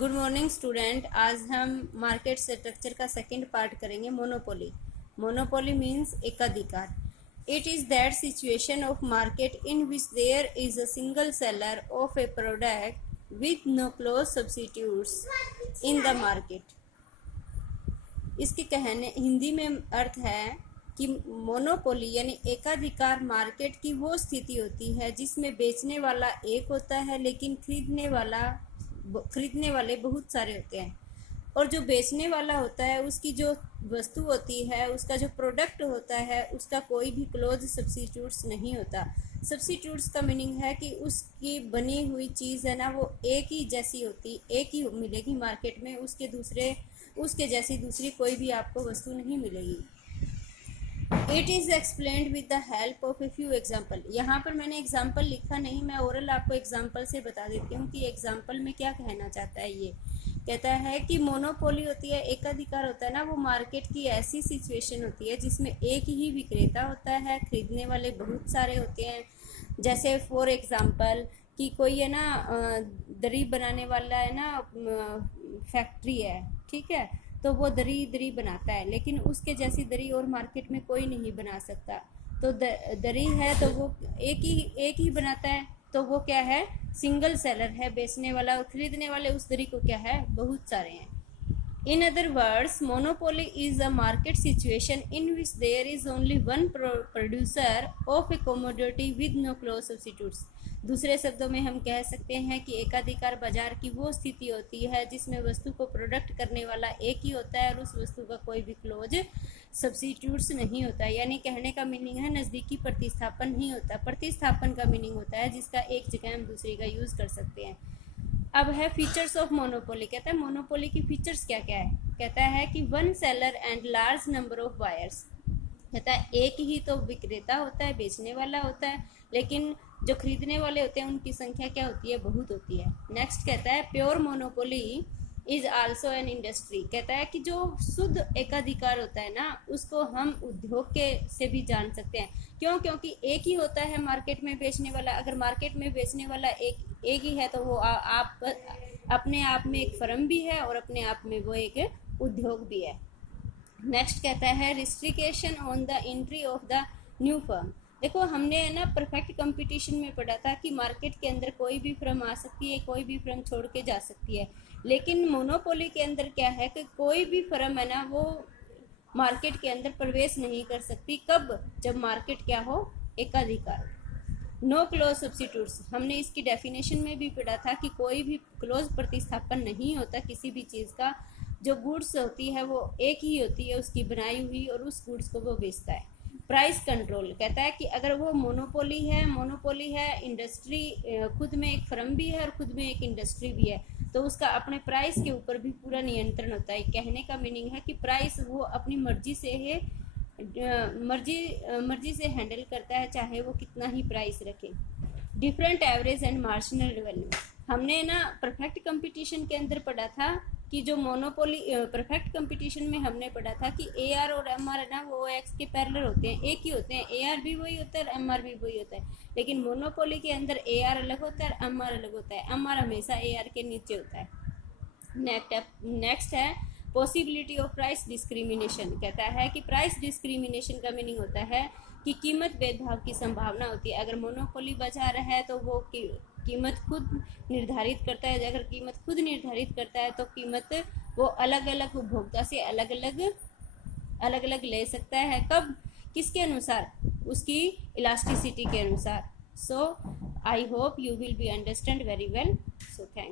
Good morning student. आज हम market structure का सेकंड पार्ट करेंगे। मोनोपोली। मोनोपोली मीन्स एकाधिकार। It is that situation of market in which there is a single seller of a product with no close substitutes in the market. इसके कहने हिंदी में अर्थ है कि मोनोपोली यानी एकाधिकार मार्केट की वो स्थिति होती है जिसमें बेचने वाला एक होता है लेकिन खरीदने वाले बहुत सारे होते हैं, और जो बेचने वाला होता है उसकी जो वस्तु होती है, उसका जो प्रोडक्ट होता है, उसका कोई भी क्लोज सब्स्टिट्यूट्स नहीं होता। सब्स्टिट्यूट्स का मीनिंग है कि उसकी बनी हुई चीज़ है ना, वो एक ही जैसी होती, एक ही मिलेगी मार्केट में, उसके जैसी दूसरी कोई भी आपको वस्तु नहीं मिलेगी। It is explained with the help of a few example. यहाँ पर मैंने एग्जाम्पल लिखा नहीं, मैं ओरल आपको एग्जाम्पल से बता देती हूँ कि एग्जाम्पल में क्या कहना चाहता है। ये कहता है कि मोनोपोली होती है, एकाधिकार होता है ना, वो मार्केट की ऐसी सिचुएशन होती है जिसमें एक ही विक्रेता होता है, खरीदने वाले बहुत सारे होते हैं। जैसे फॉर एग्जाम्पल कि कोई है ना दरी बनाने वाला है ना, फैक्ट्री है, ठीक है, तो वो दरी बनाता है, लेकिन उसके जैसी दरी और मार्केट में कोई नहीं बना सकता। तो दरी है तो वो एक ही बनाता है, तो वो क्या है, सिंगल सेलर है, बेचने वाला और खरीदने वाले उस दरी को क्या है, बहुत सारे हैं। In other words, monopoly is a market situation in which there is only one producer of a commodity with no close substitutes. दूसरे शब्दों में हम कह सकते हैं कि एकाधिकार बाजार की वो स्थिति होती है जिसमें वस्तु को प्रोडक्ट करने वाला एक ही होता है और उस वस्तु का कोई भी क्लोज सब्स्टिट्यूट्स नहीं होता। यानी कहने का मीनिंग है नज़दीकी प्रतिस्थापन नहीं होता। प्रतिस्थापन का मीनिंग होता है जिसका एक जगह हम दूसरी का यूज़ कर सकते हैं। अब है फीचर्स ऑफ मोनोपोली। कहता है मोनोपोली की फीचर्स क्या क्या है। कहता है कि one seller and large number of buyers. कहता है एक ही तो विक्रेता होता है, बेचने वाला होता है, लेकिन जो खरीदने वाले होते हैं उनकी संख्या क्या होती है, बहुत होती है। नेक्स्ट कहता है pure monopoly is also an industry. कहता है कि जो शुद्ध एकाधिकार होता है ना, उसको हम उद्योग के से भी जान सकते हैं। क्यों? क्योंकि एक ही होता है मार्केट में बेचने वाला। अगर मार्केट में बेचने वाला एक ही है तो वो आप अपने आप में एक फर्म भी है और अपने आप में वो एक उद्योग भी है। नेक्स्ट कहता है restriction on the entry of the new firm. देखो हमने ना परफेक्ट कंपटीशन में पढ़ा था कि मार्केट के अंदर कोई भी फर्म आ सकती है, कोई भी फर्म छोड़ के जा सकती है, लेकिन मोनोपोली के अंदर क्या है कि कोई भी फर्म है ना, वो मार्केट के अंदर प्रवेश नहीं कर सकती। कब? जब मार्केट क्या हो, एकाधिकार। नो क्लोज सब्स्टिट्यूट्स, हमने इसकी डेफिनेशन में भी पढ़ा था कि कोई भी क्लोज प्रतिस्थापन नहीं होता किसी भी चीज़ का। जो गुड्स होती है वो एक ही होती है, उसकी बनाई हुई, और उस गुड्स को वो बेचता है। Price control. कहता है कि अगर वो मोनोपोली है इंडस्ट्री, खुद में एक फर्म भी है और खुद में एक इंडस्ट्री भी है, तो उसका अपने प्राइस के ऊपर भी पूरा नियंत्रण होता है। कहने का मीनिंग है कि प्राइस वो अपनी मर्जी से हैंडल करता है, चाहे वो कितना ही प्राइस रखे। Different average and marginal revenue. हमने ना परफेक्ट कंपटीशन के अंदर पढ़ा था कि जो मोनोपोली परफेक्ट कंपटीशन में हमने पढ़ा था कि AR और MR है ना, वो एक्स के पैरेलल होते हैं, एक ही होते हैं। AR भी वही होता है और MR भी वही होता है, लेकिन मोनोपोली के अंदर AR अलग होता है और MR अलग होता है। MR हमेशा AR के नीचे होता है। नेक्स्ट है पॉसिबिलिटी ऑफ प्राइस डिस्क्रिमिनेशन। कहता है कि प्राइस डिस्क्रिमिनेशन का मीनिंग होता है कि कीमत भेदभाव की संभावना होती है। अगर मोनोपोली बाजार है तो वो कीमत खुद निर्धारित करता है। अगर कीमत खुद निर्धारित करता है तो कीमत वो अलग अलग उपभोक्ता से अलग अलग ले सकता है। कब? किसके अनुसार? उसकी इलास्टिसिटी के अनुसार। So I hope you will be understand very well. So thank